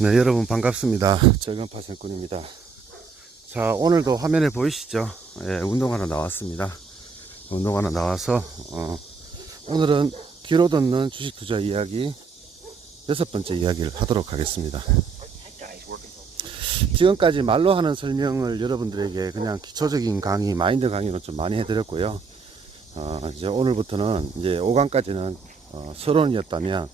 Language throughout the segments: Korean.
네, 여러분 반갑습니다. 절간파 생꾼입니다. 자, 오늘도 화면에 보이시죠? 예, 운동하러 나왔습니다. 운동하러 나와서 오늘은 귀로 듣는 주식 투자 이야기 6번째 이야기를 하도록 하겠습니다. 지금까지 말로 하는 설명을 여러분들에게 그냥 기초적인 강의, 마인드 강의로 좀 많이 해드렸고요. 이제 오늘부터는 이제 5강까지는 서론이었다면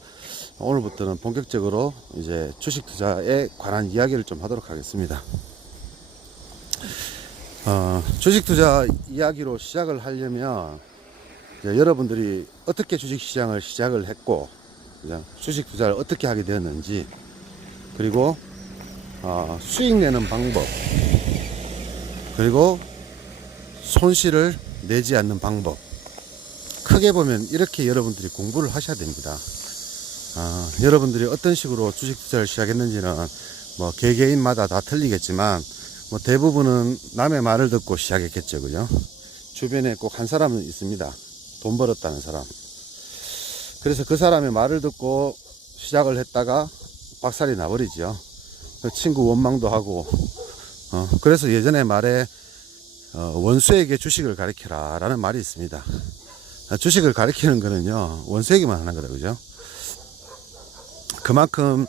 오늘부터는 본격적으로 이제 주식 투자에 관한 이야기를 좀 하도록 하겠습니다. 주식 투자 이야기로 시작을 하려면 여러분들이 어떻게 주식 시장을 시작을 했고 주식 투자를 어떻게 하게 되었는지, 그리고 수익 내는 방법, 그리고 손실을 내지 않는 방법, 크게 보면 이렇게 여러분들이 공부를 하셔야 됩니다. 여러분들이 어떤 식으로 주식 투자를 시작했는지는 뭐 개개인마다 다 틀리겠지만 뭐 대부분은 남의 말을 듣고 시작했겠죠, 그죠? 주변에 꼭 한 사람은 있습니다. 돈 벌었다는 사람. 그래서 그 사람의 말을 듣고 시작을 했다가 박살이 나버리죠. 친구 원망도 하고, 그래서 예전에 말에 원수에게 주식을 가르쳐라 라는 말이 있습니다. 주식을 가르치는 거는요, 원수에게만 하는 거다, 그죠? 그만큼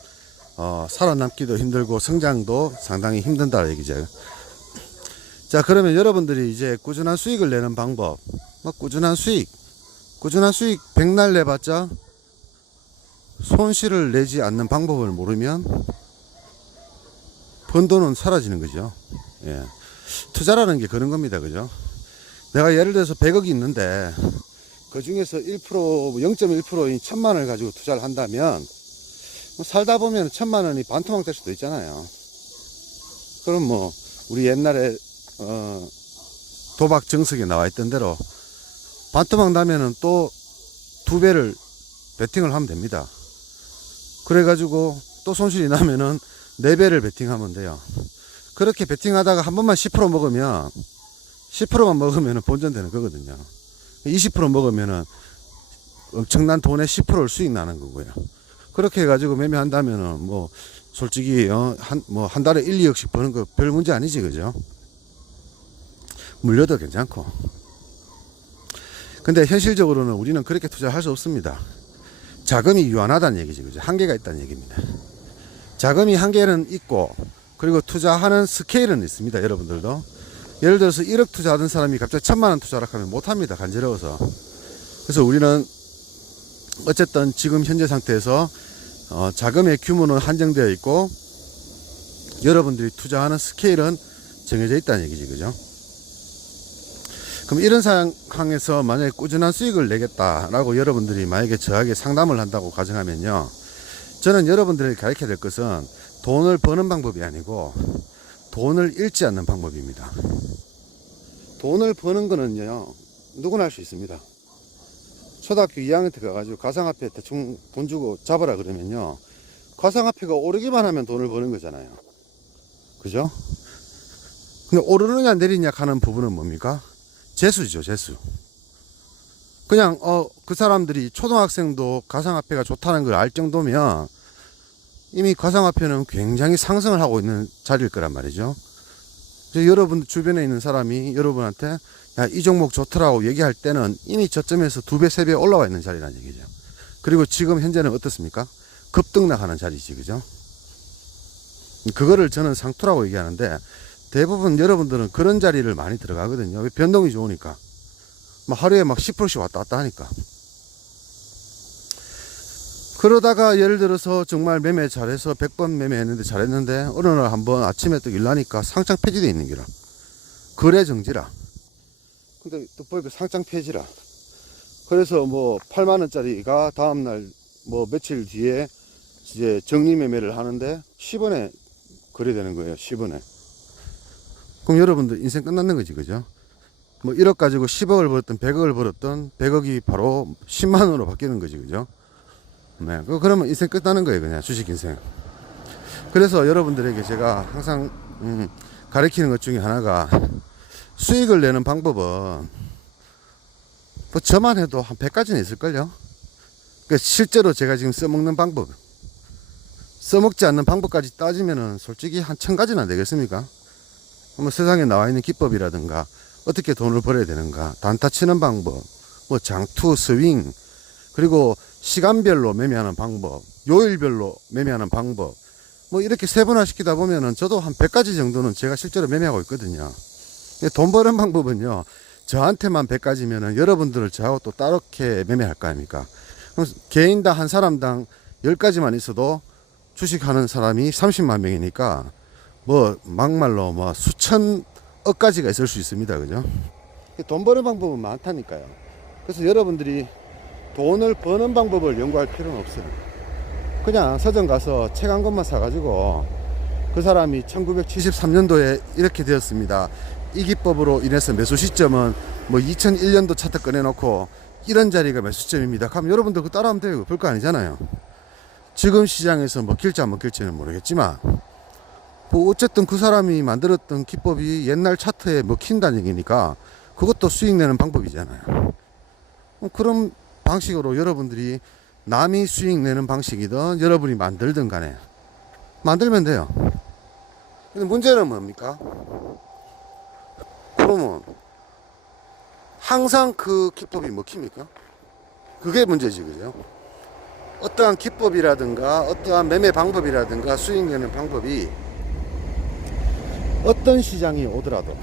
살아남기도 힘들고 성장도 상당히 힘든다는 얘기죠. 자, 그러면 여러분들이 이제 꾸준한 수익을 내는 방법, 꾸준한 수익 백날 내봤자 손실을 내지 않는 방법을 모르면 번 돈은 사라지는 거죠. 예. 투자라는 게 그런 겁니다, 그죠? 내가 예를 들어서 100억이 있는데 그 중에서 1%, 0.1%인 1000만원을 가지고 투자를 한다면 살다 보면 1000만원이 반토막 될 수도 있잖아요. 그럼 뭐 우리 옛날에 도박 정석에 나와 있던 대로 반토막 나면은 또 2배를 베팅을 하면 됩니다. 그래가지고 또 손실이 나면은 4배를 베팅하면 돼요. 그렇게 베팅하다가 한 번만 10% 먹으면 10%만 먹으면은 본전되는 거거든요. 20% 먹으면은 엄청난 돈의 10%를 수익 나는 거고요. 그렇게 해가지고 매매한다면은 뭐 솔직히 한 달에 1, 2억씩 버는 거 별 문제 아니지, 그죠? 물려도 괜찮고. 근데 현실적으로는 우리는 그렇게 투자할 수 없습니다. 자금이 유한하다는 얘기지, 그죠? 한계가 있다는 얘기입니다. 자금이 한계는 있고, 그리고 투자하는 스케일은 있습니다, 여러분들도. 예를 들어서 1억 투자하던 사람이 갑자기 1000만원 투자를 하면 못합니다, 간지러워서. 그래서 우리는 어쨌든 지금 현재 상태에서 자금의 규모는 한정되어 있고 여러분들이 투자하는 스케일은 정해져 있다는 얘기지, 그죠? 그럼 이런 상황에서 만약에 꾸준한 수익을 내겠다라고 여러분들이 만약에 저에게 상담을 한다고 가정하면요, 저는 여러분들에게 가르쳐야 될 것은 돈을 버는 방법이 아니고 돈을 잃지 않는 방법입니다. 돈을 버는 거는요, 누구나 할 수 있습니다. 초등학교 2학년 때 가가지고 가상화폐 대충 돈 주고 잡아라 그러면요, 가상화폐가 오르기만 하면 돈을 버는 거잖아요, 그죠? 근데 오르느냐 내리냐 하는 부분은 뭡니까? 재수죠, 재수. 그냥 그 사람들이 초등학생도 가상화폐가 좋다는 걸 알 정도면 이미 가상화폐는 굉장히 상승을 하고 있는 자리일 거란 말이죠. 그래서 여러분 주변에 있는 사람이 여러분한테 야, 이 종목 좋더라고 얘기할 때는 이미 저점에서 2배, 3배 올라와 있는 자리라는 얘기죠. 그리고 지금 현재는 어떻습니까? 급등락하는 자리지, 그죠? 그거를 저는 상투라고 얘기하는데 대부분 여러분들은 그런 자리를 많이 들어가거든요. 왜? 변동이 좋으니까. 하루에 10%씩 왔다 갔다 하니까. 그러다가 예를 들어서 정말 매매 잘해서 100번 매매했는데 잘했는데 어느 날 한번 아침에 또 일나니까 상장 폐지되어 있는 기라. 거래 정지라. 근데 또 보니까 상장 폐지라. 그래서 8만원짜리가 다음날 며칠 뒤에 이제 정리 매매를 하는데 10원에 거래되는 거예요. 10원에. 그럼 여러분들 인생 끝났는 거지, 그죠? 1억 가지고 10억을 벌었던 100억을 벌었던 100억이 바로 10만원으로 바뀌는 거지, 그죠? 네. 그러면 인생 끝나는 거예요, 그냥 주식 인생. 그래서 여러분들에게 제가 항상 가르치는 것 중에 하나가 수익을 내는 방법은 저만 해도 한 100가지는 있을걸요. 그러니까 실제로 제가 지금 써먹는 방법, 써먹지 않는 방법까지 따지면은 솔직히 한 1000가지나 되겠습니까? 뭐 세상에 나와 있는 기법이라든가 어떻게 돈을 벌어야 되는가, 단타 치는 방법, 뭐 장투, 스윙, 그리고 시간별로 매매하는 방법, 요일별로 매매하는 방법, 뭐 이렇게 세분화시키다 보면은 저도 한 100가지 정도는 제가 실제로 매매하고 있거든요. 돈 버는 방법은요, 저한테만 100가지면은 여러분들을 저하고 또 따롭게 매매할 거 아닙니까? 그럼 개인당 한 사람당 10가지만 있어도 주식하는 사람이 30만 명이니까 뭐 막말로 뭐 수천억 가지가 있을 수 있습니다. 그죠? 돈 버는 방법은 많다니까요. 그래서 여러분들이 돈을 버는 방법을 연구할 필요는 없어요. 그냥 서점 가서 책 한 권만 사가지고 그 사람이 1973년도에 이렇게 되었습니다. 이 기법으로 인해서 매수 시점은 뭐 2001년도 차트 꺼내놓고 이런 자리가 매수 시점입니다. 그럼 여러분들 그거 따라하면 돼요. 별거 아니잖아요. 지금 시장에서 먹힐지 안 먹힐지는 모르겠지만 뭐 어쨌든 그 사람이 만들었던 기법이 옛날 차트에 먹힌다는 얘기니까 그것도 수익 내는 방법이잖아요. 그런 방식으로 여러분들이 남이 수익 내는 방식이든 여러분이 만들든 간에 만들면 돼요. 근데 문제는 뭡니까? 그러면 항상 그 기법이 먹힙니까? 그게 문제지, 그죠? 어떠한 기법이라든가 어떠한 매매 방법이라든가 수익 내는 방법이 어떤 시장이 오더라도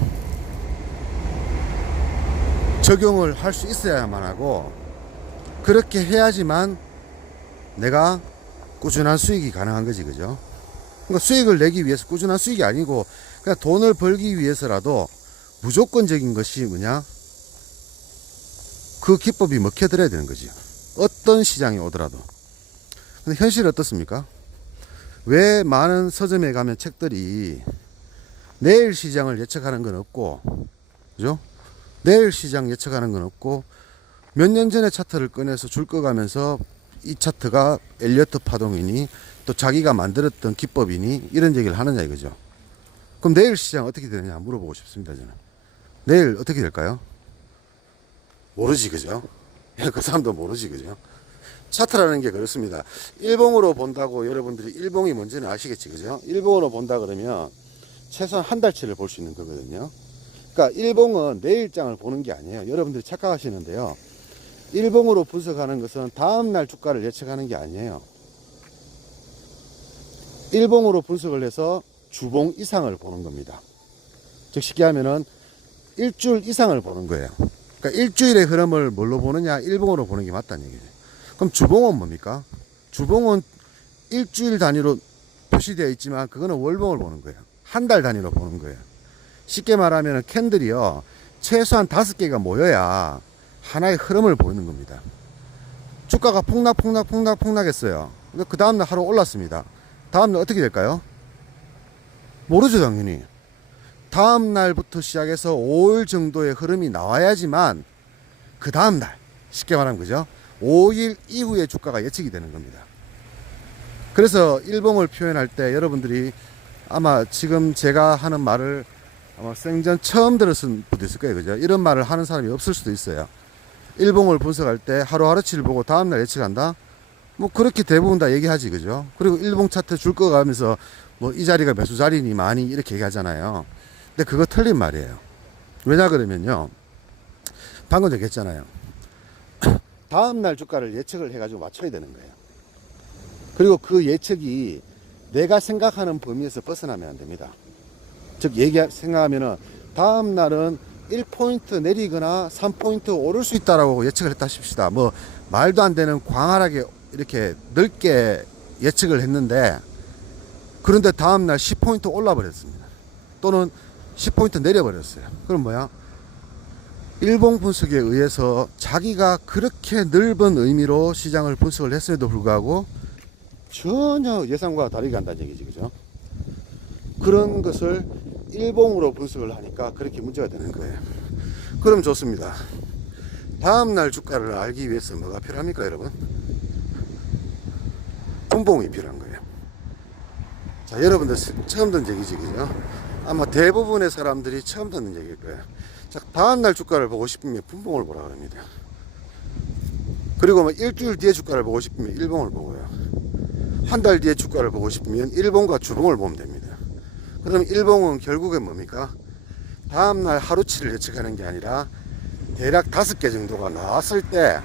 적용을 할 수 있어야만 하고, 그렇게 해야지만 내가 꾸준한 수익이 가능한 거지, 그죠? 그러니까 수익을 내기 위해서, 꾸준한 수익이 아니고 그냥 돈을 벌기 위해서라도 무조건적인 것이 뭐냐? 그 기법이 먹혀들어야 되는 거지. 어떤 시장이 오더라도. 근데 현실은 어떻습니까? 왜 많은 서점에 가면 책들이 내일 시장을 예측하는 건 없고, 그죠? 내일 시장 예측하는 건 없고, 몇 년 전에 차트를 꺼내서 줄 꺼가면서 이 차트가 엘리어트 파동이니 또 자기가 만들었던 기법이니 이런 얘기를 하느냐 이거죠. 그럼 내일 시장 어떻게 되느냐 물어보고 싶습니다. 저는 내일 어떻게 될까요? 모르지, 그죠? 그 사람도 모르지, 그죠? 차트라는 게 그렇습니다. 일봉으로 본다고 여러분들이 일봉이 뭔지는 아시겠지, 그죠? 일봉으로 본다 그러면 최소한 한 달치를 볼 수 있는 거거든요. 그러니까 일봉은 내일장을 보는 게 아니에요. 여러분들이 착각하시는데요. 일봉으로 분석하는 것은 다음날 주가를 예측하는 게 아니에요. 일봉으로 분석을 해서 주봉 이상을 보는 겁니다. 즉 쉽게 하면은 일주일 이상을 보는 거예요. 그러니까 일주일의 흐름을 뭘로 보느냐? 일봉으로 보는 게 맞다는 얘기죠. 그럼 주봉은 뭡니까? 주봉은 일주일 단위로 표시되어 있지만 그거는 월봉을 보는 거예요. 한 달 단위로 보는 거예요. 쉽게 말하면 캔들이요, 최소한 5개가 모여야 하나의 흐름을 보이는 겁니다. 주가가 폭락했어요. 그 다음날 하루 올랐습니다. 다음날 어떻게 될까요? 모르죠, 당연히. 다음날부터 시작해서 5일 정도의 흐름이 나와야지만 그 다음날, 쉽게 말하면 그죠? 5일 이후에 주가가 예측이 되는 겁니다. 그래서 일봉을 표현할 때 여러분들이 아마 지금 제가 하는 말을 아마 생전 처음 들었을 분도 있을 거예요, 그죠? 이런 말을 하는 사람이 없을 수도 있어요. 일봉을 분석할 때 하루하루치를 보고 다음날 예측한다? 뭐 그렇게 대부분 다 얘기하지, 그죠? 그리고 일봉 차트 줄 거 가면서 뭐 이 자리가 매수 자리니 많이 이렇게 얘기하잖아요. 근데 그거 틀린 말이에요. 왜냐 그러면요, 방금 얘기했잖아요. 다음날 주가를 예측을 해가지고 맞춰야 되는 거예요. 그리고 그 예측이 내가 생각하는 범위에서 벗어나면 안 됩니다. 즉 생각하면은 다음날은 1포인트 내리거나 3포인트 오를 수 있다라고 예측을 했다 싶시다. 뭐 말도 안 되는 광활하게 이렇게 넓게 예측을 했는데, 그런데 다음날 10포인트 올라 버렸습니다. 또는 10포인트 내려버렸어요. 그럼 뭐야? 일봉 분석에 의해서 자기가 그렇게 넓은 의미로 시장을 분석을 했음에도 불구하고 전혀 예상과 다르게 한다는 얘기지, 그죠? 그런 것을 일봉으로 분석을 하니까 그렇게 문제가 되는 거예요. 그럼 좋습니다. 다음날 주가를 알기 위해서 뭐가 필요합니까, 여러분? 분봉이 필요한 거예요. 자, 여러분들 처음 듣는 얘기지, 그죠? 아마 대부분의 사람들이 처음 듣는 얘기일 거예요. 자, 다음날 주가를 보고 싶으면 분봉을 보라 그럽니다. 그리고 뭐 일주일 뒤에 주가를 보고 싶으면 일봉을 보고요. 한 달 뒤에 주가를 보고 싶으면 일봉과 주봉을 보면 됩니다. 그럼 일봉은 결국엔 뭡니까? 다음날 하루치를 예측하는 게 아니라 대략 5개 정도가 나왔을 때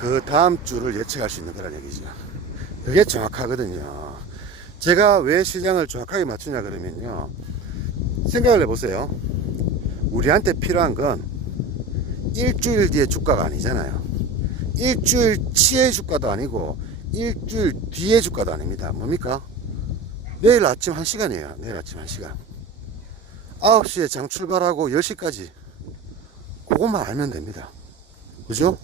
그 다음 주를 예측할 수 있는 거란 얘기죠. 그게 정확하거든요. 제가 왜 시장을 정확하게 맞추냐 그러면요, 생각을 해보세요. 우리한테 필요한 건 일주일 뒤에 주가가 아니잖아요. 일주일치의 주가도 아니고 일주일 뒤의 주가도 아닙니다. 뭡니까? 내일 아침 1시간이에요. 내일 아침 1시간. 9시에 장 출발하고 10시까지. 그것만 알면 됩니다. 그죠?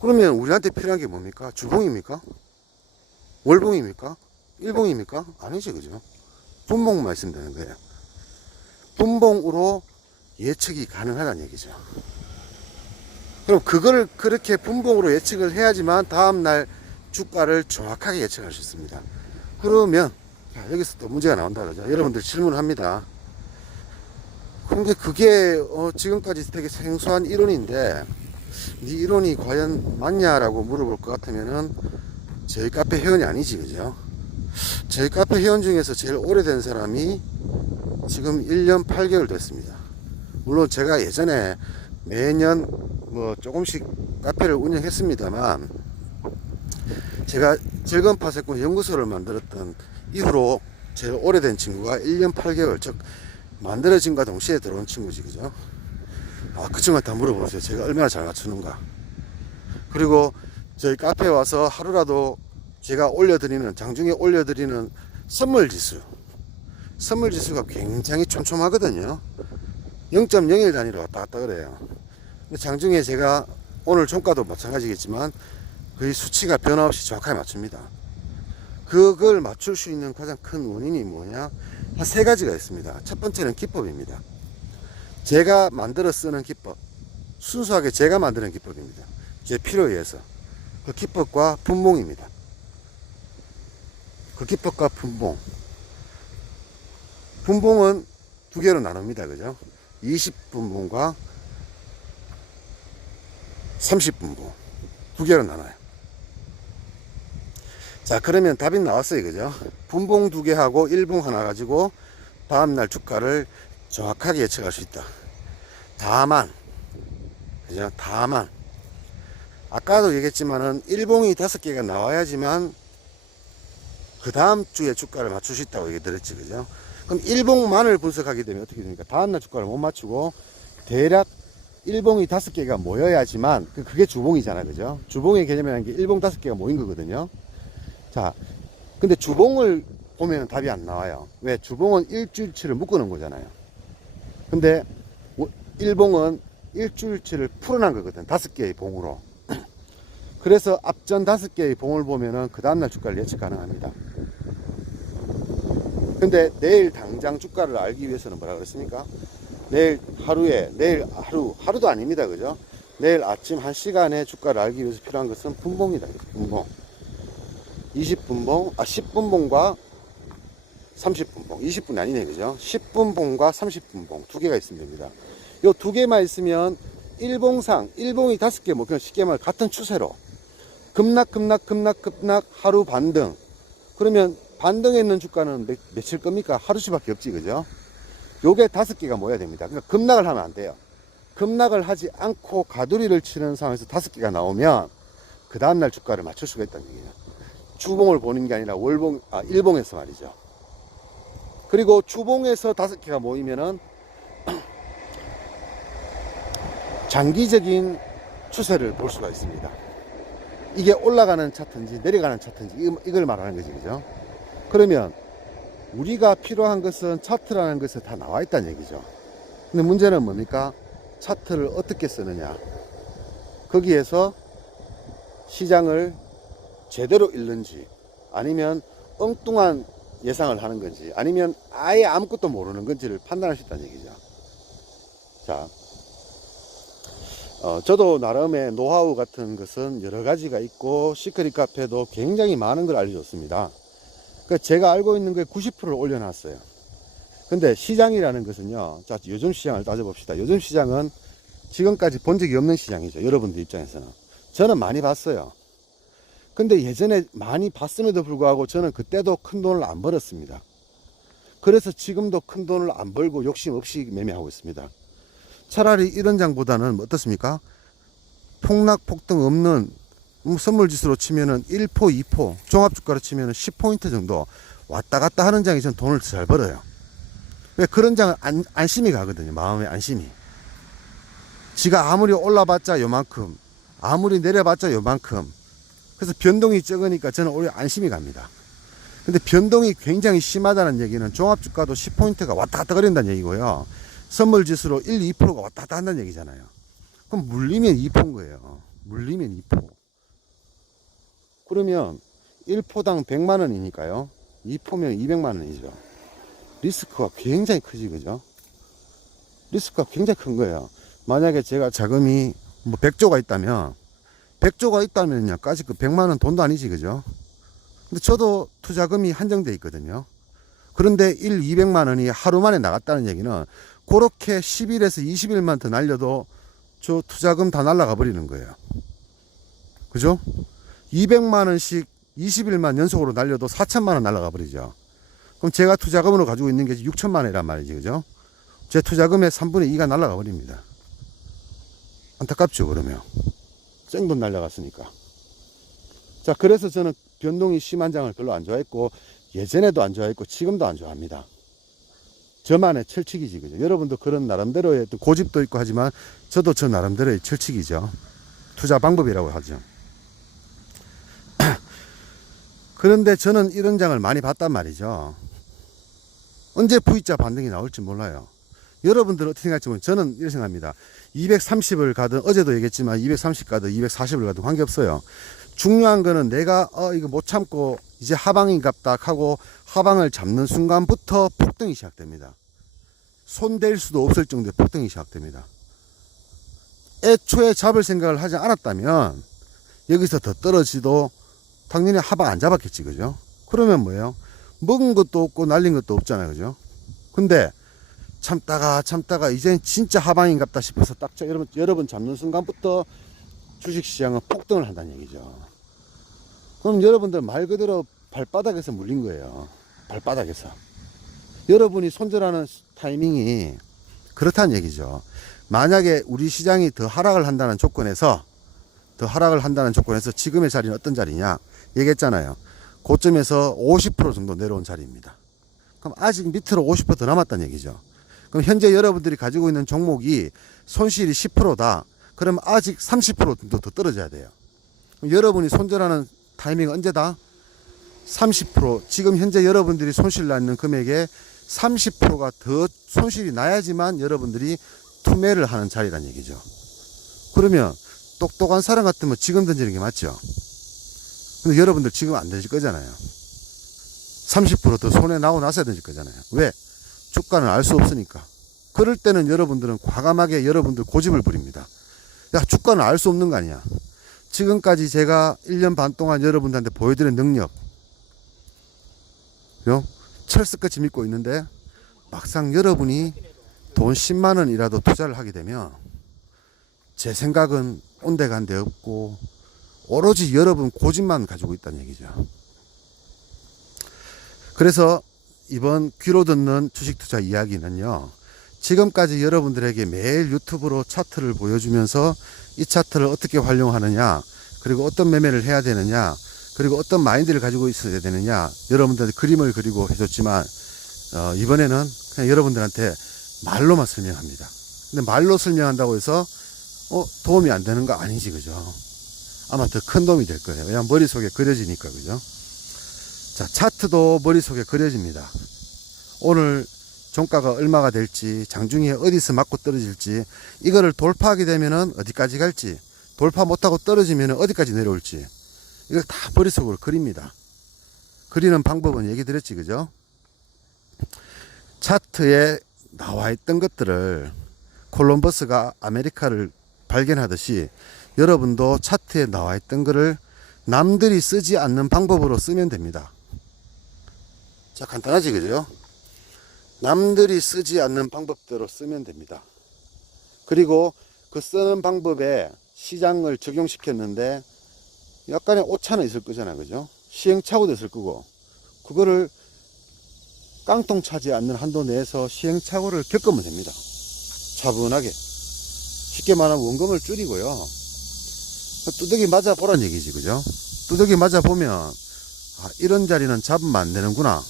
그러면 우리한테 필요한 게 뭡니까? 주봉입니까? 월봉입니까? 일봉입니까? 아니지, 그죠? 분봉만 있으면 되는 거예요. 분봉으로 예측이 가능하다는 얘기죠. 그럼 그걸 그렇게 분봉으로 예측을 해야지만 다음날 주가를 정확하게 예측할 수 있습니다. 그러면, 자, 여기서 또 문제가 나온다 그러죠. 여러분들 질문합니다. 근데 그게 지금까지 되게 생소한 이론인데 이 이론이 과연 맞냐라고 물어볼 것 같으면은 저희 카페 회원이 아니지, 그죠? 저희 카페 회원 중에서 제일 오래된 사람이 지금 1년 8개월 됐습니다. 물론 제가 예전에 매년 뭐 조금씩 카페를 운영했습니다만, 제가 즐거운 파세꾼 연구소를 만들었던 이후로 제일 오래된 친구가 1년 8개월, 즉 만들어진과 동시에 들어온 친구지, 그죠? 그 친구한테 다 물어보세요. 제가 얼마나 잘 맞추는가. 그리고 저희 카페에 와서 하루라도 제가 올려드리는, 장중에 올려드리는 선물지수가 굉장히 촘촘하거든요. 0.01 단위로 왔다 갔다 그래요. 장중에 제가 오늘 종가도 마찬가지겠지만 거의 수치가 변화없이 정확하게 맞춥니다. 그걸 맞출 수 있는 가장 큰 원인이 뭐냐? 한 3가지가 있습니다. 첫 번째는 기법입니다. 제가 만들어 쓰는 기법, 순수하게 제가 만드는 기법입니다. 제 필요에 의해서. 그 기법과 분봉입니다. 그 기법과 분봉. 분봉은 2개로 나눕니다. 그죠? 20분봉과 30분봉. 2개로 나눠요. 자, 그러면 답이 나왔어요. 그죠? 분봉 2개 하고 일봉 하나 가지고 다음날 주가를 정확하게 예측할 수 있다. 다만, 그죠? 다만, 아까도 얘기했지만은 일봉이 5개가 나와야지만 그 다음 주에 주가를 맞출 수 있다고 얘기 드렸지, 그죠? 그럼 일봉만을 분석하게 되면 어떻게 됩니까? 다음날 주가를 못 맞추고 대략 일봉이 5개가 모여야지만, 그게 주봉이잖아, 그죠? 주봉의 개념이라는 게 일봉 5개가 모인 거거든요. 자, 근데 주봉을 보면 답이 안 나와요. 왜? 주봉은 일주일치를 묶어놓은 거잖아요. 근데 일봉은 일주일치를 풀어난 거거든. 5개의 봉으로. 그래서 앞전 5개의 봉을 보면은 그 다음날 주가를 예측 가능합니다. 근데 내일 당장 주가를 알기 위해서는 뭐라 그랬습니까? 내일 하루도 아닙니다. 그죠? 내일 아침 1시간에 주가를 알기 위해서 필요한 것은 분봉이다. 분봉. 10분봉과 30분봉. 20분이 아니네, 그죠? 10분봉과 30분봉. 2개가 있으면 됩니다. 요 2개만 있으면 일봉상, 일봉이 5개, 뭐, 그냥 쉽게 말해 같은 추세로. 급락, 하루 반등. 그러면 반등에 있는 주가는 며칠 겁니까? 하루씩밖에 없지, 그죠? 요게 5개가 모여야 됩니다. 그러니까 급락을 하면 안 돼요. 급락을 하지 않고 가두리를 치는 상황에서 5개가 나오면 그 다음날 주가를 맞출 수가 있다는 얘기예요. 주봉을 보는 게 아니라 일봉에서 말이죠. 그리고 주봉에서 5개가 모이면은 장기적인 추세를 볼 수가 있습니다. 이게 올라가는 차트인지 내려가는 차트인지 이걸 말하는 거지, 그죠? 그러면 우리가 필요한 것은 차트라는 것에 다 나와 있다는 얘기죠. 근데 문제는 뭡니까? 차트를 어떻게 쓰느냐. 거기에서 시장을 제대로 읽는지, 아니면 엉뚱한 예상을 하는 건지, 아니면 아예 아무것도 모르는 건지를 판단할 수 있다는 얘기죠. 자, 저도 나름의 노하우 같은 것은 여러 가지가 있고, 시크릿 카페도 굉장히 많은 걸 알려줬습니다. 그러니까 제가 알고 있는 게 90%를 올려놨어요. 근데 시장이라는 것은요, 자, 요즘 시장을 따져봅시다. 요즘 시장은 지금까지 본 적이 없는 시장이죠. 여러분들 입장에서는. 저는 많이 봤어요. 근데 예전에 많이 봤음에도 불구하고 저는 그때도 큰 돈을 안 벌었습니다. 그래서 지금도 큰 돈을 안 벌고 욕심 없이 매매하고 있습니다. 차라리 이런 장보다는 어떻습니까? 폭락 폭등 없는 선물 지수로 치면은 1포, 2포, 종합주가로 치면은 10포인트 정도 왔다 갔다 하는 장이 전 돈을 잘 벌어요. 왜 그런 장은 안심이 가거든요. 마음의 안심이. 지가 아무리 올라봤자 요만큼, 아무리 내려봤자 요만큼. 그래서 변동이 적으니까 저는 오히려 안심이 갑니다. 근데 변동이 굉장히 심하다는 얘기는 종합주가도 10포인트가 왔다 갔다 거린다는 얘기고요. 선물 지수로 1, 2%가 왔다 갔다 한다는 얘기잖아요. 그럼 물리면 2포인 거예요. 물리면 2포. 그러면 1포당 100만 원이니까요. 2포면 200만 원이죠. 리스크가 굉장히 크지, 그죠? 리스크가 굉장히 큰 거예요. 만약에 제가 자금이 뭐 100조가 있다면, 100조가 있다면요, 까짓 그 100만 원 돈도 아니지, 그죠? 근데 저도 투자금이 한정돼 있거든요. 그런데 200만 원이 하루 만에 나갔다는 얘기는 그렇게 10일에서 20일만 더 날려도 저 투자금 다 날아가 버리는 거예요. 그죠? 200만 원씩 20일만 연속으로 날려도 4천만 원 날아가 버리죠. 그럼 제가 투자금으로 가지고 있는 게 6천만 원이란 말이지, 그죠? 제 투자금의 3분의 2가 날아가 버립니다. 안타깝죠, 그러면. 생돈 날려갔으니까. 자, 그래서 저는 변동이 심한 장을 별로 안 좋아했고, 예전에도 안 좋아했고, 지금도 안 좋아합니다. 저만의 철칙이지, 그죠? 여러분도 그런 나름대로의 고집도 있고 하지만, 저도 저 나름대로의 철칙이죠. 투자 방법이라고 하죠. 그런데 저는 이런 장을 많이 봤단 말이죠. 언제 V자 반등이 나올지 몰라요. 여러분들은 어떻게 생각할지 모르겠어요. 저는 이렇게 생각합니다. 230을 가든, 어제도 얘기했지만 230 가든 240을 가든 관계없어요. 중요한 거는 내가 이거 못 참고 이제 하방인갑다 하고 하방을 잡는 순간부터 폭등이 시작됩니다. 손댈 수도 없을 정도의 폭등이 시작됩니다. 애초에 잡을 생각을 하지 않았다면 여기서 더 떨어지도 당연히 하방 안 잡았겠지, 그죠? 그러면 뭐예요? 먹은 것도 없고 날린 것도 없잖아요, 그죠? 근데 참다가 이젠 진짜 하방인갑다 싶어서 딱 여러분 잡는 순간부터 주식시장은 폭등을 한다는 얘기죠. 그럼 여러분들 말 그대로 발바닥에서 물린 거예요. 발바닥에서. 여러분이 손절하는 타이밍이 그렇다는 얘기죠. 만약에 우리 시장이 더 하락을 한다는 조건에서 지금의 자리는 어떤 자리냐 얘기했잖아요. 고점에서 50% 정도 내려온 자리입니다. 그럼 아직 밑으로 50% 더 남았다는 얘기죠. 그럼 현재 여러분들이 가지고 있는 종목이 손실이 10%다. 그럼 아직 30% 정도 더 떨어져야 돼요. 그럼 여러분이 손절하는 타이밍은 언제다? 30%. 지금 현재 여러분들이 손실 나는 금액의 30%가 더 손실이 나야지만 여러분들이 투매를 하는 자리란 얘기죠. 그러면 똑똑한 사람 같으면 지금 던지는 게 맞죠. 근데 여러분들 지금 안 던질 거잖아요. 30%더 손에 나고 나서 던질 거잖아요. 왜? 주가는 알 수 없으니까. 그럴 때는 여러분들은 과감하게 여러분들 고집을 부립니다. 야, 주가는 알 수 없는 거 아니야. 지금까지 제가 1년 반 동안 여러분들한테 보여드린 능력, 철석같이 믿고 있는데 막상 여러분이 돈 10만 원이라도 투자를 하게 되면 제 생각은 온데간데 없고 오로지 여러분 고집만 가지고 있다는 얘기죠. 그래서 이번 귀로 듣는 주식 투자 이야기는요, 지금까지 여러분들에게 매일 유튜브로 차트를 보여주면서 이 차트를 어떻게 활용하느냐, 그리고 어떤 매매를 해야 되느냐, 그리고 어떤 마인드를 가지고 있어야 되느냐, 여러분들한테 그림을 그리고 해줬지만 이번에는 그냥 여러분들한테 말로만 설명합니다. 근데 말로 설명한다고 해서 도움이 안 되는 거 아니지, 그죠? 아마 더 큰 도움이 될 거예요. 왜냐면 머릿속에 그려지니까, 그죠? 자, 차트도 머릿속에 그려집니다. 오늘 종가가 얼마가 될지, 장중에 어디서 맞고 떨어질지, 이거를 돌파하게 되면은 어디까지 갈지, 돌파 못하고 떨어지면은 어디까지 내려올지, 이걸 다 머릿속으로 그립니다. 그리는 방법은 얘기 드렸지, 그죠? 차트에 나와 있던 것들을 콜럼버스가 아메리카를 발견하듯이 여러분도 차트에 나와 있던 것을 남들이 쓰지 않는 방법으로 쓰면 됩니다. 자, 간단하지, 그죠? 남들이 쓰지 않는 방법대로 쓰면 됩니다. 그리고 그 쓰는 방법에 시장을 적용시켰는데 약간의 오차는 있을 거잖아요. 그죠? 시행착오도 있을 거고, 그거를 깡통 차지 않는 한도 내에서 시행착오를 겪으면 됩니다. 차분하게. 쉽게 말하면 원금을 줄이고요. 두더기 맞아 보란 얘기지. 그죠? 두더기 맞아 보면, 아, 이런 자리는 잡으면 안 되는구나.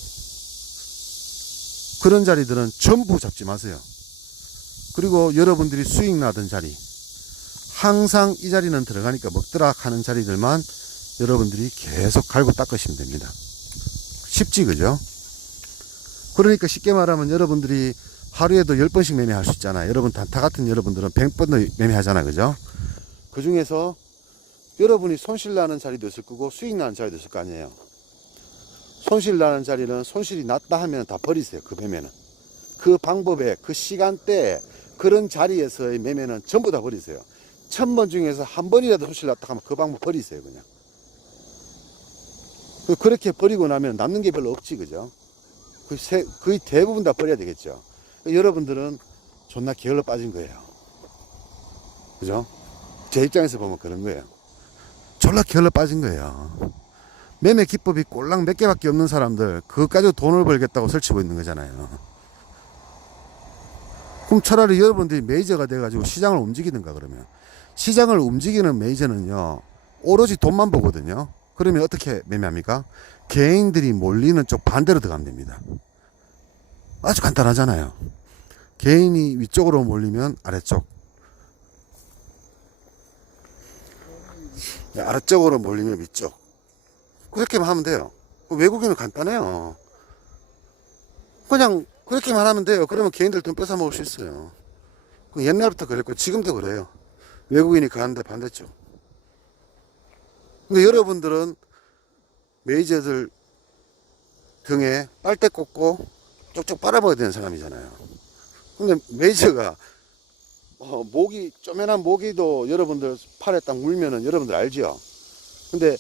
그런 자리들은 전부 잡지 마세요. 그리고 여러분들이 수익 나던 자리, 항상 이 자리는 들어가니까 먹더라 하는 자리들만 여러분들이 계속 갈고 닦으시면 됩니다. 쉽지, 그죠? 그러니까 쉽게 말하면 여러분들이 하루에도 10번씩 매매할 수 있잖아요. 여러분 단타 같은 여러분들은 100번도 매매하잖아요. 그죠? 그 중에서 여러분이 손실 나는 자리도 있을 거고 수익 나는 자리도 있을 거 아니에요. 손실 나는 자리는 손실이 났다 하면 다 버리세요. 그 매매는. 그 방법에, 그 시간대에, 그런 자리에서의 매매는 전부 다 버리세요. 1000번 중에서 한 번이라도 손실 났다 하면 그 방법 버리세요. 그냥. 그렇게 버리고 나면 남는 게 별로 없지. 그죠? 거의 대부분 다 버려야 되겠죠. 여러분들은 존나 게을러 빠진 거예요. 그죠? 제 입장에서 보면 그런 거예요. 졸라 게을러 빠진 거예요. 매매 기법이 꼴랑 몇 개밖에 없는 사람들, 그것 가지고 돈을 벌겠다고 설치고 있는 거잖아요. 그럼 차라리 여러분들이 메이저가 돼가지고 시장을 움직이든가. 그러면 시장을 움직이는 메이저는요, 오로지 돈만 보거든요. 그러면 어떻게 매매합니까? 개인들이 몰리는 쪽 반대로 들어가면 됩니다. 아주 간단하잖아요. 개인이 위쪽으로 몰리면 아래쪽, 아래쪽으로 몰리면 위쪽, 그렇게만 하면 돼요. 외국인은 간단해요. 그냥 그렇게만 하면 돼요. 그러면 개인들 돈 뺏어 먹을 수 있어요. 옛날부터 그랬고 지금도 그래요. 외국인이 가는데 반대쪽. 근데 여러분들은 메이저들 등에 빨대 꽂고 쪽쪽 빨아먹어야 되는 사람이잖아요. 근데 메이저가 모기, 쪼매난 모기도 여러분들 팔에 딱 물면은 여러분들 알죠? 근데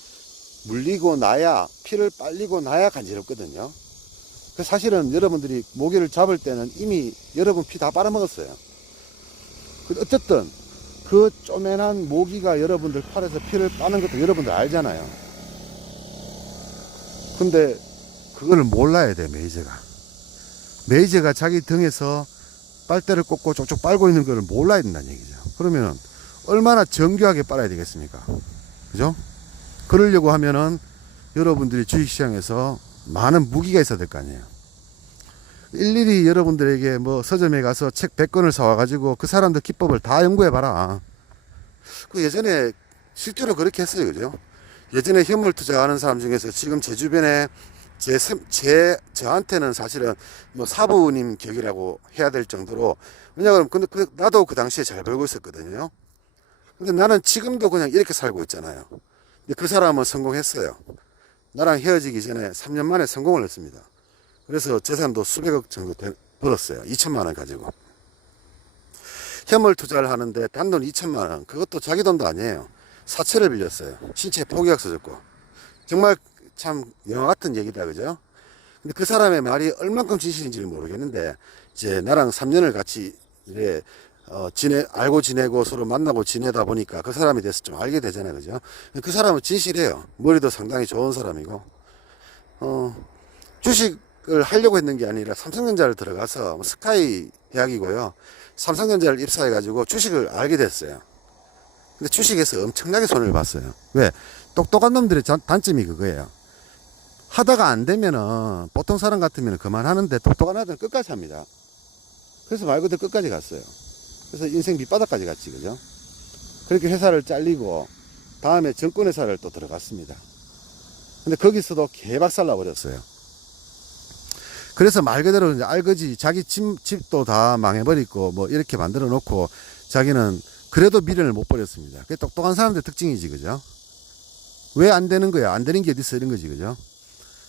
물리고 나야, 피를 빨리고 나야 간지럽거든요. 사실은 여러분들이 모기를 잡을 때는 이미 여러분 피 다 빨아먹었어요. 어쨌든 그 쪼매난 모기가 여러분들 팔에서 피를 빠는 것도 여러분들 알잖아요. 근데 그거를 몰라야 돼. 메이저가 자기 등에서 빨대를 꽂고 쪽쪽 빨고 있는 걸 몰라야 된다는 얘기죠. 그러면 얼마나 정교하게 빨아야 되겠습니까? 그죠? 그러려고 하면은 여러분들이 주식시장에서 많은 무기가 있어야 될 거 아니에요. 일일이 여러분들에게 뭐 서점에 가서 책 100권을 사와가지고 그 사람들 기법을 다 연구해봐라. 그 예전에 실제로 그렇게 했어요. 그죠? 예전에 현물 투자하는 사람 중에서 지금 제 주변에 저한테는 사실은 뭐 사부님 격이라고 해야 될 정도로, 왜냐하면 근데 나도 그 당시에 잘 벌고 있었거든요. 근데 나는 지금도 그냥 이렇게 살고 있잖아요. 근데 그 사람은 성공했어요. 나랑 헤어지기 전에 3년 만에 성공을 했습니다. 그래서 재산도 수백억 정도 벌었어요. 2천만 원 가지고. 현물 투자를 하는데 단돈 2천만 원. 그것도 자기 돈도 아니에요. 사채를 빌렸어요. 신체 포기약서 줬고. 정말 참 영화 같은 얘기다. 그죠? 근데 그 사람의 말이 얼만큼 진실인지를 모르겠는데, 이제 나랑 3년을 같이 이래 알고 지내고 서로 만나고 지내다 보니까 그 사람에 대해서 좀 알게 되잖아요. 그죠? 그 사람은 진실해요. 머리도 상당히 좋은 사람이고, 주식을 하려고 했는 게 아니라 삼성전자를 들어가서 스카이 대학이고요. 삼성전자를 입사해가지고 주식을 알게 됐어요. 근데 주식에서 엄청나게 손해를 봤어요. 왜? 똑똑한 놈들의 단점이 그거예요. 하다가 안 되면은, 보통 사람 같으면 그만하는데 똑똑한 아들은 끝까지 합니다. 그래서 말 그대로 끝까지 갔어요. 그래서 인생 밑바닥까지 갔지. 그죠? 그렇게 회사를 잘리고 다음에 정권회사를 또 들어갔습니다. 근데 거기서도 개박살 나버렸어요. 그래서 말 그대로 이제 알거지, 자기 집도 다 망해버리고 뭐 이렇게 만들어 놓고 자기는 그래도 미련을 못 버렸습니다. 그게 똑똑한 사람들 특징이지. 그죠? 왜 안 되는 거야? 안 되는 게 어딨어? 이런 거지. 그죠?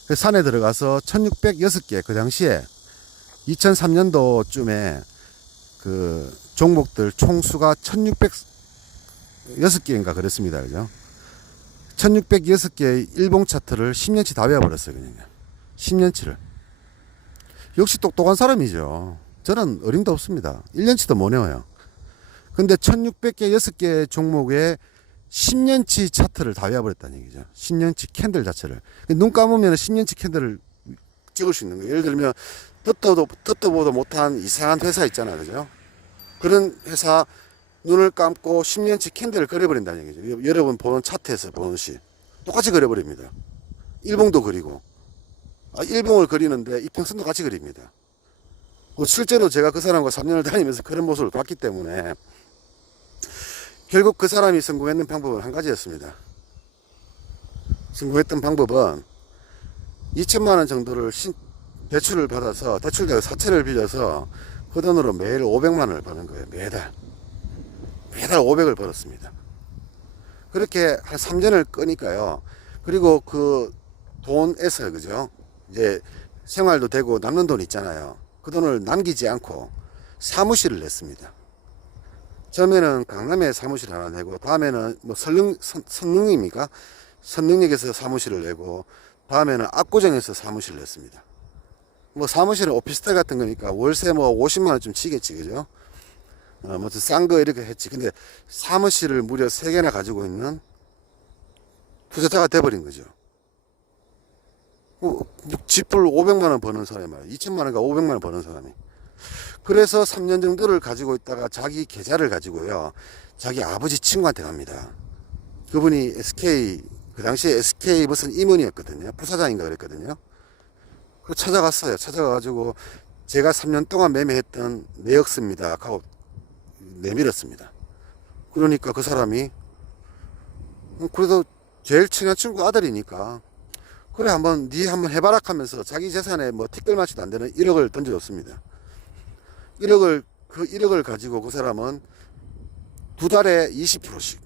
그래서 산에 들어가서 1606개, 그 당시에 2003년도쯤에 그 종목들 총수가 1606개인가 그랬습니다. 그죠? 1606개의 일봉 차트를 10년치 다 외워버렸어요. 그냥 10년치를. 역시 똑똑한 사람이죠. 저는 어림도 없습니다. 1년치도 못 외워요. 근데 1600개 6개 종목에 10년치 차트를 다 외워버렸다는 얘기죠. 10년치 캔들 자체를. 눈 감으면 10년치 캔들을 찍을 수 있는 거예요. 예를 들면 듣도 보도 못한 이상한 회사 있잖아요. 그죠? 그런 회사 눈을 감고 10년치 캔들을 그려버린다는 얘기죠. 여러분 보는 차트에서 보는 시 똑같이 그려버립니다. 일봉도 그리고 일봉을 그리는데 이평선도 같이 그립니다. 실제로 제가 그 사람과 3년을 다니면서 그런 모습을 봤기 때문에 결국 그 사람이 성공했는 방법은 한 가지였습니다. 성공했던 방법은 2천만 원 정도를 대출을 받아서 대출대가 사채를 빌려서 그 돈으로 매일 500만 원을 버는 거예요. 매달 500을 벌었습니다. 그렇게 한 3년을 끄니까요. 그리고 그 돈에서 그죠? 이제 생활도 되고 남는 돈 있잖아요. 그 돈을 남기지 않고 사무실을 냈습니다. 처음에는 강남에 사무실 하나 내고 다음에는 뭐 선릉입니까? 선릉역에서 사무실을 내고 다음에는 압구정에서 사무실을 냈습니다. 뭐 사무실은 오피스텔 같은 거니까 월세 뭐 50만 원 좀 치겠지, 그죠? 뭐 싼 거 이렇게 했지. 근데 사무실을 무려 3개나 가지고 있는 투자자가 돼버린 거죠. 집을 500만 원 버는 사람이 말이야. 2천만 원과 500만 원 버는 사람이. 그래서 3년 정도를 가지고 있다가 자기 계좌를 가지고요. 자기 아버지 친구한테 갑니다. 그분이 그 당시에 SK 무슨 임원이었거든요. 부사장인가 그랬거든요. 그 찾아갔어요. 찾아가가지고 제가 3년 동안 매매했던 내역서입니다 하고 내밀었습니다. 그러니까 그 사람이 그래도 제일 친한 친구 아들이니까 그래 한번 해봐라 하면서 자기 재산에 뭐 티끌맛이도 안 되는 1억을 던져줬습니다. 1억을 가지고 그 사람은 두 달에 20%씩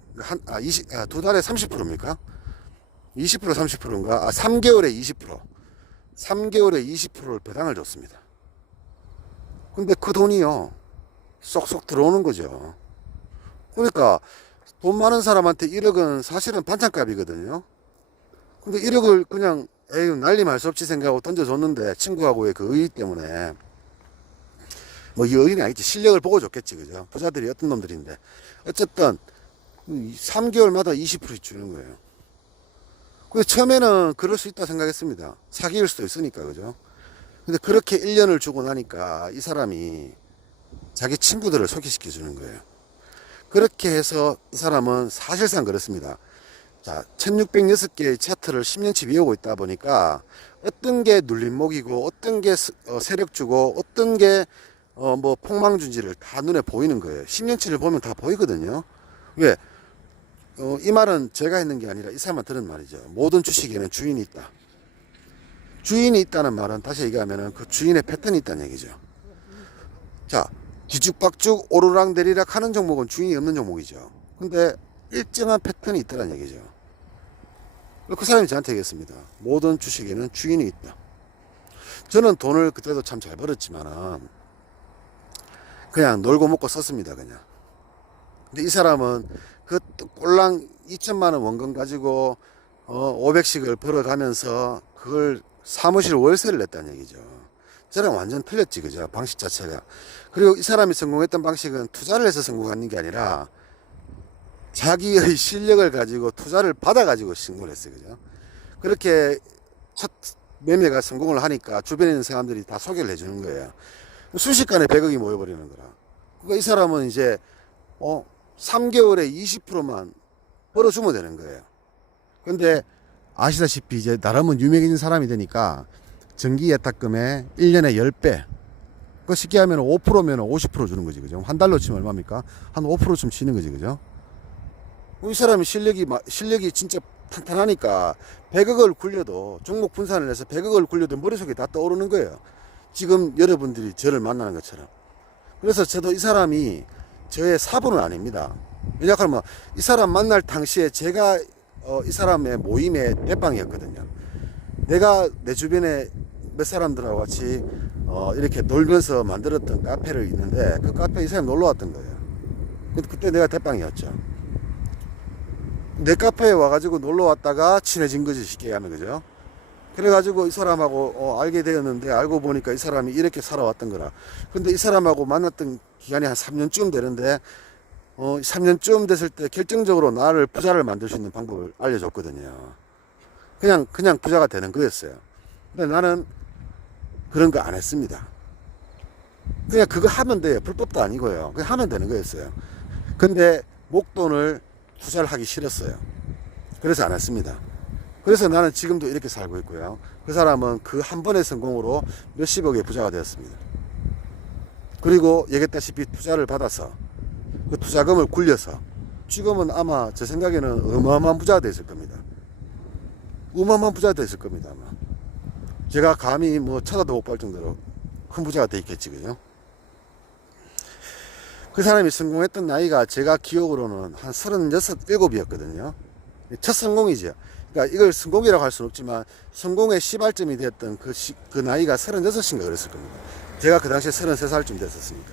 두 달에 30%입니까? 20% 30%인가? 3개월에 20%. 3개월에 20%를 배당을 줬습니다. 근데 그 돈이요. 쏙쏙 들어오는 거죠. 그러니까 돈 많은 사람한테 1억은 사실은 반찬값이거든요. 근데 1억을 그냥 에이 난리 말 수 없지 생각하고 던져줬는데 친구하고의 그 의의 때문에 뭐 이 의의는 아니지 실력을 보고 줬겠지 그죠. 부자들이 어떤 놈들인데 어쨌든 3개월마다 20% 주는 거예요. 그래서 처음에는 그럴 수 있다 생각했습니다. 사기일 수도 있으니까 그죠. 근데 그렇게 1년을 주고 나니까 이 사람이 자기 친구들을 소개시켜 주는 거예요. 그렇게 해서 이 사람은 사실상 그렇습니다. 자, 1606개의 차트를 10년치 외우고 있다 보니까 어떤 게 눌림목이고 어떤 게 세력주고 어떤 게 뭐 폭망준지를 다 눈에 보이는 거예요. 10년치를 보면 다 보이거든요. 왜? 이 말은 제가 했는 게 아니라 이 사람만 들은 말이죠. 모든 주식에는 주인이 있다. 주인이 있다는 말은 다시 얘기하면 그 주인의 패턴이 있다는 얘기죠. 자, 뒤죽박죽 오르락내리락 하는 종목은 주인이 없는 종목이죠. 근데 일정한 패턴이 있다는 얘기죠. 그 사람이 저한테 얘기했습니다. 모든 주식에는 주인이 있다. 저는 돈을 그때도 참 잘 벌었지만은 그냥 놀고 먹고 썼습니다. 그냥. 근데 이 사람은 그 꼴랑 2천만 원 원금 가지고 500씩을 벌어가면서 그걸 사무실 월세를 냈다는 얘기죠. 저랑 완전 틀렸지 그죠. 방식 자체가. 그리고 이 사람이 성공했던 방식은 투자를 해서 성공하는 게 아니라 자기의 실력을 가지고 투자를 받아가지고 성공을 했어요. 그죠? 그렇게 첫 매매가 성공을 하니까 주변에 있는 사람들이 다 소개를 해주는 거예요. 순식간에 100억이 모여버리는 거라. 그러니까 이 사람은 이제 3개월에 20%만 벌어주면 되는 거예요. 근데 아시다시피 이제 나름은 유명해진 사람이 되니까 정기 예탁금의 1년에 10배. 그 쉽게 하면 5%면 50% 주는 거지. 그죠? 한 달로 치면 얼마입니까? 한 5%쯤 치는 거지. 그죠? 이 사람이 실력이 진짜 탄탄하니까 100억을 굴려도 종목 분산을 해서 100억을 굴려도 머릿속에 다 떠오르는 거예요. 지금 여러분들이 저를 만나는 것처럼. 그래서 저도 이 사람이 저의 사부는 아닙니다. 왜냐하면 이 사람 만날 당시에 제가 이 사람의 모임의 대빵이었거든요. 내가 내 주변에 몇 사람들하고 같이 이렇게 놀면서 만들었던 카페를 있는데 그 카페에 이 사람이 놀러 왔던 거예요. 그때 내가 대빵이었죠. 내 카페에 와가지고 놀러 왔다가 친해진 거지 쉽게 하면 그죠. 그래가지고 이 사람하고 알게 되었는데 알고 보니까 이 사람이 이렇게 살아왔던 거라. 근데 이 사람하고 만났던 기간이 한 3년쯤 되는데 3년쯤 됐을 때 결정적으로 나를 부자를 만들 수 있는 방법을 알려줬거든요. 그냥 부자가 되는 거였어요. 근데 나는 그런 거 안 했습니다. 그냥 그거 하면 돼요. 불법도 아니고요. 그냥 하면 되는 거였어요. 근데 목돈을 투자를 하기 싫었어요. 그래서 안 했습니다. 그래서 나는 지금도 이렇게 살고 있고요. 그 사람은 그 한 번의 성공으로 몇십억의 부자가 되었습니다. 그리고 얘기했다시피 투자를 받아서 그 투자금을 굴려서 지금은 아마 제 생각에는 어마어마한 부자가 됐을 겁니다. 어마어마한 부자가 됐을 겁니다. 아마. 제가 감히 뭐 쳐다도 못 볼 정도로 큰 부자가 돼 있겠지, 그죠? 그 사람이 성공했던 나이가 제가 기억으로는 한 36, 7이었거든요. 첫 성공이죠. 그러니까 이걸 성공이라고 할 수는 없지만 성공의 시발점이 되었던 그 나이가 36인가 그랬을 겁니다. 제가 그 당시에 33살쯤 됐었으니까.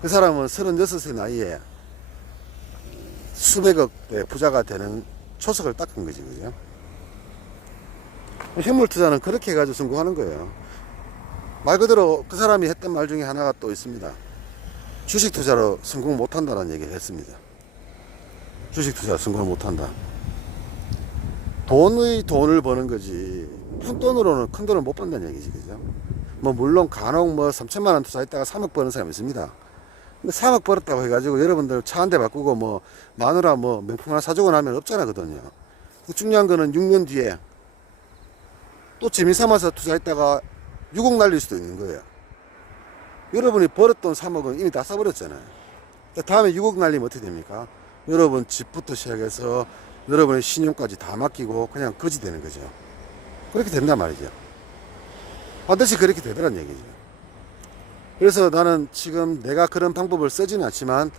그 사람은 36의 나이에 수백억의 부자가 되는 초석을 닦은 거지, 그죠? 현물 투자는 그렇게 해가지고 성공하는 거예요. 말 그대로 그 사람이 했던 말 중에 하나가 또 있습니다. 주식 투자로 성공 못한다는 얘기를 했습니다. 주식 투자 성공을 못한다. 돈을 버는 거지 큰 돈으로는 큰 돈을 못 번다는 얘기지, 그죠? 뭐 물론 간혹 뭐 3천만 원 투자했다가 3억 버는 사람이 있습니다. 근데 3억 벌었다고 해가지고 여러분들 차 한 대 바꾸고 뭐 마누라 뭐 명품 하나 사주고 나면 없잖아, 거든요. 중요한 거는 6년 뒤에 또 재미삼아서 투자했다가 6억 날릴 수도 있는 거예요. 여러분이 벌었던 3억은 이미 다 써버렸잖아요. 다음에 6억 날리면 어떻게 됩니까? 여러분 집부터 시작해서 여러분의 신용까지 다 맡기고 그냥 거지 되는 거죠. 그렇게 된단 말이죠. 반드시 그렇게 되더란 얘기죠. 그래서 나는 지금 내가 그런 방법을 쓰지는 않지만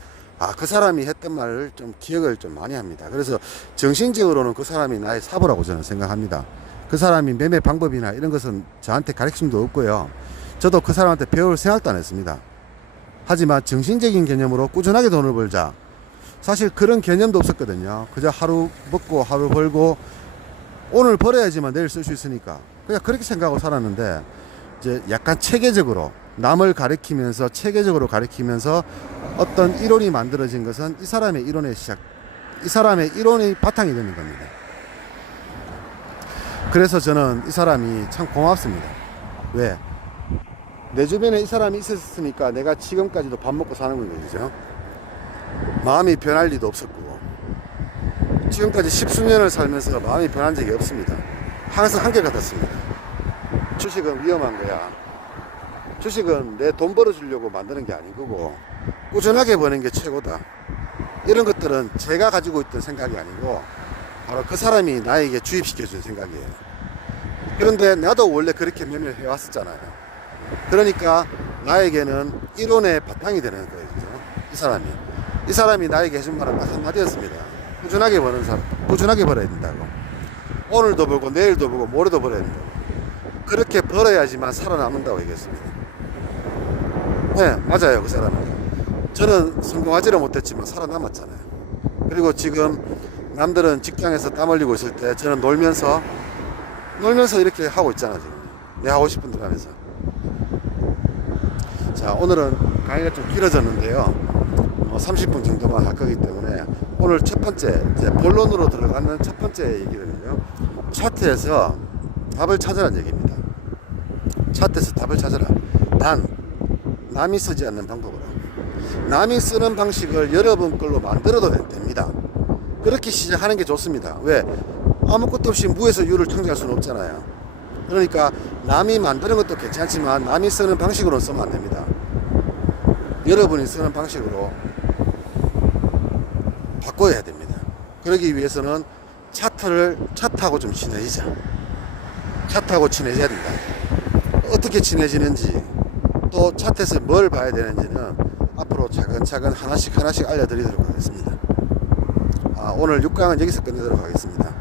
그 사람이 했던 말을 좀 기억을 좀 많이 합니다. 그래서 정신적으로는 그 사람이 나의 사부라고 저는 생각합니다. 그 사람이 매매 방법이나 이런 것은 저한테 가르침도 없고요. 저도 그 사람한테 배울 생각도 안 했습니다. 하지만 정신적인 개념으로 꾸준하게 돈을 벌자. 사실 그런 개념도 없었거든요. 그저 하루 먹고 하루 벌고 오늘 벌어야지만 내일 쓸 수 있으니까 그냥 그렇게 생각하고 살았는데 이제 약간 체계적으로 남을 가르치면서 체계적으로 가르치면서 어떤 이론이 만들어진 것은 이 사람의 이론이 바탕이 되는 겁니다. 그래서 저는 이 사람이 참 고맙습니다. 왜? 내 주변에 이 사람이 있었으니까 내가 지금까지도 밥 먹고 사는 거죠. 마음이 변할 리도 없었고 지금까지 십수년을 살면서 마음이 변한 적이 없습니다. 항상 한결같았습니다. 주식은 위험한 거야. 주식은 내 돈 벌어주려고 만드는 게 아니고 꾸준하게 버는 게 최고다. 이런 것들은 제가 가지고 있던 생각이 아니고 바로 그 사람이 나에게 주입시켜준 생각이에요. 그런데 나도 원래 그렇게 매매를 해왔었잖아요. 그러니까 나에게는 이론의 바탕이 되는 거예요. 그죠? 이 사람이 나에게 해준 말은 딱 한마디였습니다. 꾸준하게 버는 사람, 꾸준하게 벌어야 된다고. 오늘도 벌고 내일도 벌고 모레도 벌어야 된다고. 그렇게 벌어야지만 살아남는다고 얘기했습니다. 네, 맞아요. 그 사람은. 저는 성공하지를 못했지만 살아남았잖아요. 그리고 지금 남들은 직장에서 땀 흘리고 있을 때 저는 놀면서 이렇게 하고 있잖아, 지금. 내 하고 싶은 대로 하면서. 자, 오늘은 강의가 좀 길어졌는데요. 30분 정도만 할 거기 때문에 오늘 첫 번째, 이제 본론으로 들어가는 첫 번째 얘기는요. 차트에서 답을 찾으라는 얘기입니다. 차트에서 답을 찾으라. 단, 남이 쓰지 않는 방법으로. 남이 쓰는 방식을 여러분 걸로 만들어도 됩니다. 그렇게 시작하는 게 좋습니다. 왜? 아무것도 없이 무에서 유를 창조할 수는 없잖아요. 그러니까 남이 만드는 것도 괜찮지만 남이 쓰는 방식으로는 쓰면 안 됩니다. 여러분이 쓰는 방식으로 바꿔야 됩니다. 그러기 위해서는 차트하고 좀 친해지자. 차트하고 친해져야 된다. 어떻게 친해지는지 또 차트에서 뭘 봐야 되는지는 앞으로 차근차근 하나씩 알려드리도록 하겠습니다. 오늘 6강은 여기서 끝내도록 하겠습니다.